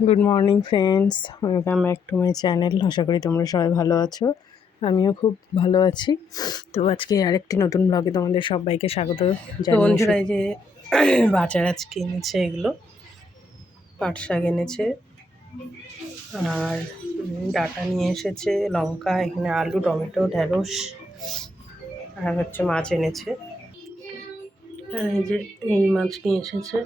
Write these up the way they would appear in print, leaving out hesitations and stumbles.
Good morning friends, welcome back to my channel. আশা করি তোমরা সবাই ভালো আছো, আমিও খুব ভালো আছি। তো আজকে আরেকটি নতুন ব্লগে তোমাদের সবাইকে স্বাগত জানাই। বন্ধুরা, এই যে বাজার আজকে এনেছে, এগুলো পাট শাক এনেছে আর ডাঁটা নিয়ে এসেছে, লঙ্কা, এখানে আলু, টমেটো, ঢেঁড়স আর হচ্ছে মাছ এনেছে। আর এই যে এই মাছ নিয়ে এসেছে।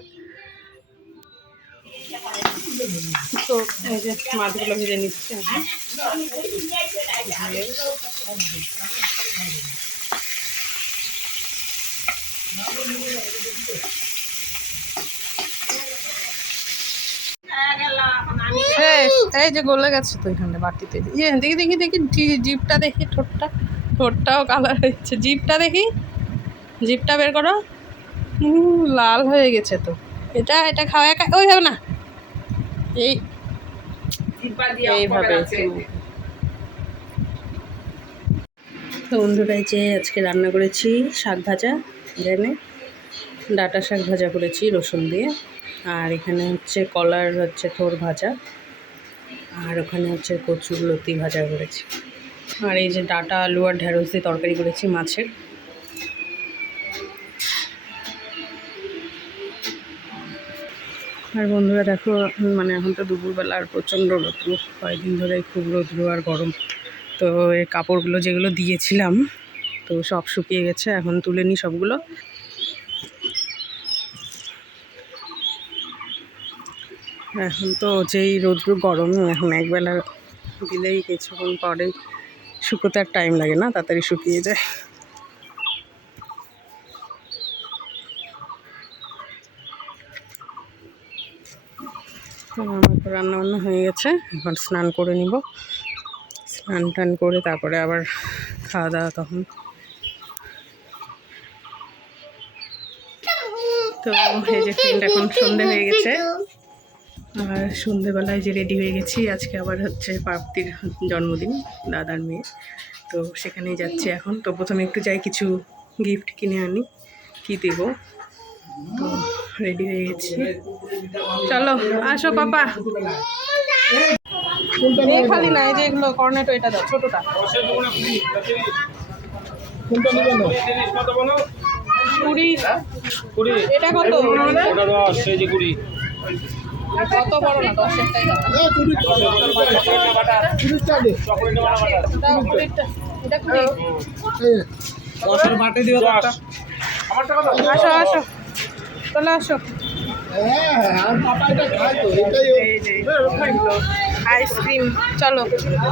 তো এই যে মাছগুলো ভেজে নিচ্ছে। এই যে গলে গেছে তো এখানে বাটিতে। ইয়ে দেখি দেখি দেখি জিভটা দেখি, ঠোঁটটাও কালার হয়েছে। জিভটা দেখি, জিভটা বের করো। লাল হয়ে গেছে তো। এটা খাওয়া ওইভাবে না, এইভাবে। তো বন্ধুরা, যে আজকে রান্না করেছি শাক ভাজা, এখানে ডাঁটা শাক ভাজা করেছি রসুন দিয়ে, আর এখানে হচ্ছে কলার থোর ভাজা, আর ওখানে হচ্ছে কচুর লতি ভাজা করেছি। আর এই যে ডাঁটা, আলু আর ঢেঁড়স দিয়ে তরকারি করেছি মাছের। আর বন্ধুরা দেখো, মানে এখন তো দুপুরবেলা আর প্রচণ্ড রৌদ্র, কয়েকদিন ধরে খুব রৌদ্র আর গরম। তো এই কাপড়গুলো যেগুলো দিয়েছিলাম তো সব শুকিয়ে গেছে, এখন তুলে নিই সবগুলো। এখন তো যেই রৌদ্র গরম, এখন একবেলা দিলেই কিছুক্ষণ পরেই শুকোতে আর টাইম লাগে না, তাড়াতাড়ি শুকিয়ে যায়। আমার তো রান্নাবান্না হয়ে গেছে, এখন স্নান করে নিব। স্নান টান করে তারপরে আবার খাওয়া দাওয়া তখন। তো এই যে ফ্রেন্ড, এখন সন্ধে হয়ে গেছে, আর সন্ধেবেলায় যে রেডি হয়ে গেছি। আজকে আবার হচ্ছে প্রাপ্তির জন্মদিন, দাদার মেয়ে, তো সেখানেই যাচ্ছি এখন। তো প্রথমে একটু যাই, কিছু গিফট কিনে আনি, কি দেব। তো রেডি হয়ে গেছি, চলো আসো পাপা। খালি না, এই যে এগুলো কর্নেটো, এটা দাও ছোটটা। কুড়ি, এটা কত? কত বড় না, 10-এর টাই দাও। আসো আসো, চলে আসো। আইসক্রিম, চলো।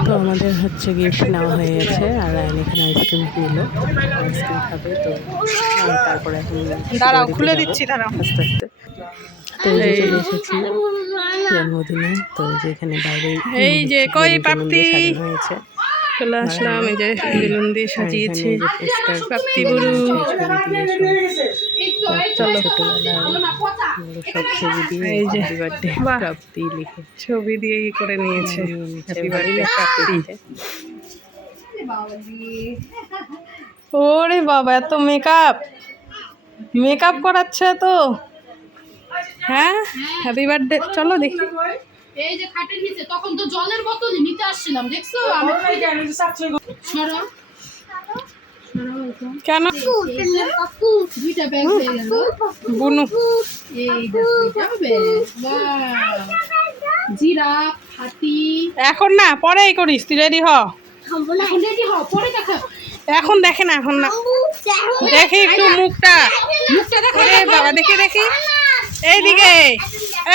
তো আমাদের হচ্ছে গিফট নেওয়া হয়ে গেছে, আর রায়ন এখানে আইসক্রিম নিল, আইসক্রিম খাবে। তো তারপরে এখন দাঁড়াও, খুলে দিচ্ছি, দাঁড়াও আস্তে আস্তে। তো এই যে চলে এসেছি জন্মদিনে। তো যে এখানে বাইরে এই যে কই প্রাপ্তি হয়েছে, চলে আসলাম। এই যে বেলুন দিয়ে সাজিয়েছে প্রাপ্তি বুড়ু। চলো, ছোটবেলার সব ছবি দিয়ে হ্যাপি বার্থডে প্রাপ্তি লিখে ছবি দিয়ে করে নিয়েছে হ্যাপি বার্থডে প্রাপ্তি। ওরে বাবা, এত মেকআপ করাচ্ছে তো। হ্যাঁ, হ্যাপি বার্থডে। চলো দেখি। এই যে খাটের নিচে, তখন তো জলের বোতল নিতে আসছিলাম, দেখছো? আমি সরো কেন দুইটা ব্যাগ হয়ে গেল বুনু। এই দুইটা ব্যাগ, বাহ! জিরাফ, হাতি। এখন না, পরেই করিস, তুই রেডি হ। এখন রেডি হও, পরে দেখা। এখন দেখে না, এখন না, দেখি একটু মুখটা দেখো রে বাবা, দেখি দেখি এইদিকে।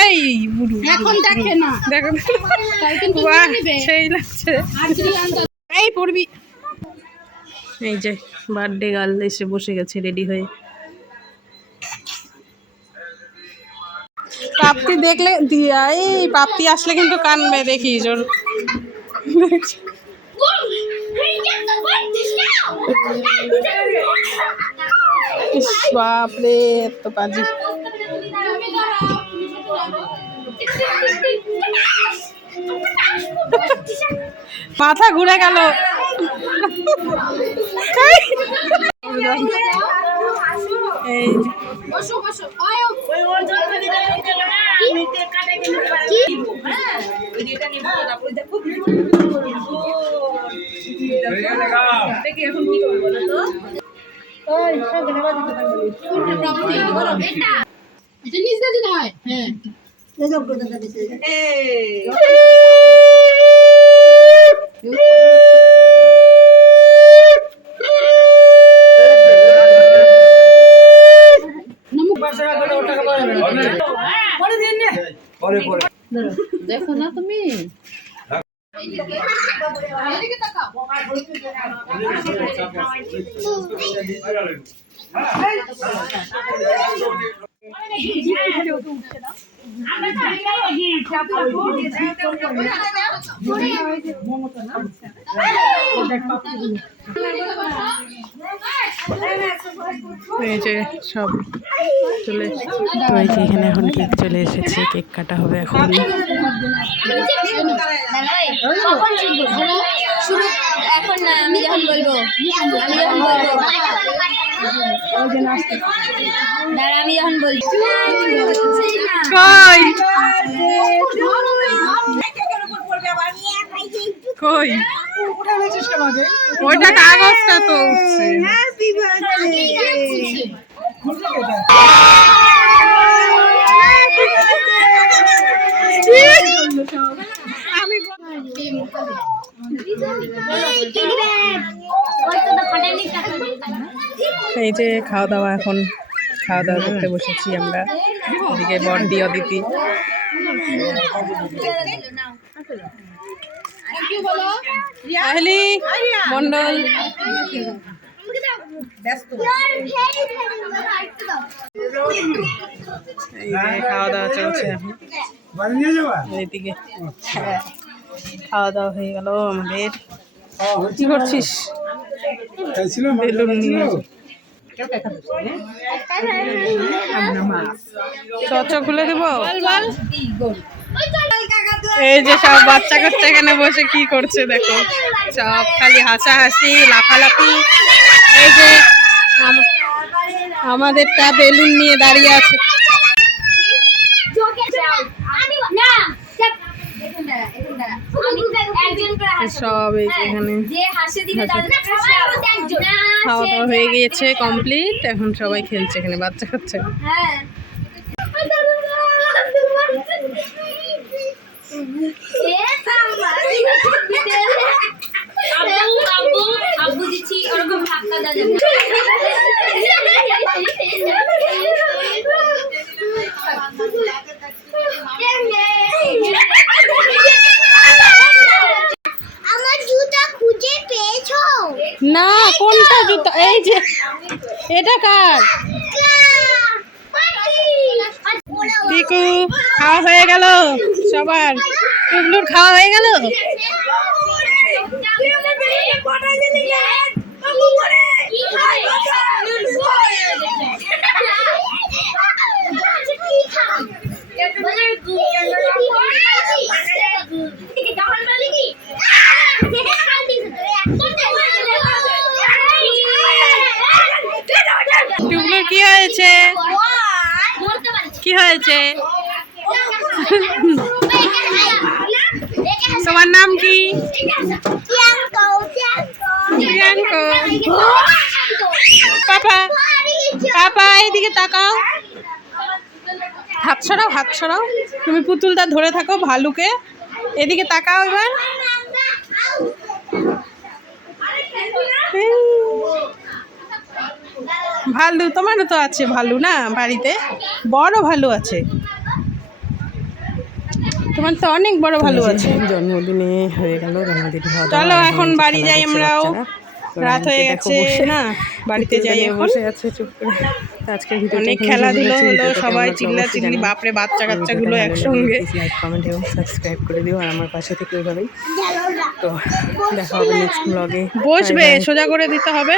এই বুড়ু, এখন দেখে না, দেখো সেই লাগছে। এই পড়বি। এই যে বার্থডে গার্ল এসে বসে গেছে রেডি হয়ে। প্রাপ্তি দেখলে দিয়া, এই প্রাপ্তি আসলে কিন্তু কানবে, দেখিস ওর। বাপরে, এত বাজি। মাথা ঘুরে গেল। এই এটা নিজ দিতে হয়। হ্যাঁ দেখো না তুমি এদিকে তাকাও। এই যে সব চলে ওই যে এখানে এখন কেক চলে এসেছে, কেক কাটা হবে এখন। এখন না, আমি যখন বলবো দাঁড়া, আমি যখন বলবো কই ওইটা কাগজটা তো উঠছে। এই যে খাওয়া দাওয়া, এখন খাওয়া দাওয়া করতে বসেছি আমরা। এদিকে বড়দি অদিতি আহলি মন্ডল এই যে খাওয়া দাওয়া চলছে এখন। এইদিকে খাওয়া দাওয়া হয়ে গেল আমাদের। কি করছিস? বেলুন নিয়ে চর্চা খুলে দেবো। এই যে সব বাচ্চা কাচ্চা এখানে বসে কি করছে দেখো, সব খালি হাসাহাসি লাফালাফি। এই যে আমাদেরটা বেলুন নিয়ে দাঁড়িয়ে আছে। সব এই যে এখানে খাওয়া দাওয়া হয়ে গিয়েছে কমপ্লিট, এখন সবাই খেলছে এখানে বাচ্চা কাচ্চা। আব্বু দিচ্ছি ওরকম ধাক্কা দেওয়া আমার জুতা খুঁজে পেয়েছো? না, কোনটা জুতা? এই যে এটা কার? পিকু খাওয়া হয়ে গেল সবার? টুবলুর খাওয়া হয়ে গেল? টুবলুর কি হয়েছে? কি হয়েছে? তোমার নাম কি? পাপা পাপা এইদিকে তাকাও, হাত সরাও হাত সরাও। তুমি পুতুলটা ধরে থাকো ভালুকে, এদিকে তাকাও এবার। ভালু তোমারও তো আছে ভালু না বাড়িতে? বড় ভালু আছে তোমার তো, অনেক বড় ভালু আছে। জন্মদিনে হয়ে গেল, জন্মদিন চলো এখন বাড়ি যাই আমরাও, রাত হয়ে গেছে না, বাড়িতে যাই। বসে আছে চুপ করে। আজকে অনেক খেলাধুলো হলো, সবাই চিল্লাচিল্লি, বাপরে বাচ্চা কাচ্চাগুলো একসঙ্গে। লাইক কমেন্ট এবং সাবস্ক্রাইব করে দিও, আর আমার পাশে থেকে ওইভাবেই। তো দেখা হবে নেক্সট ব্লগে। বসবে, সোজা করে দিতে হবে।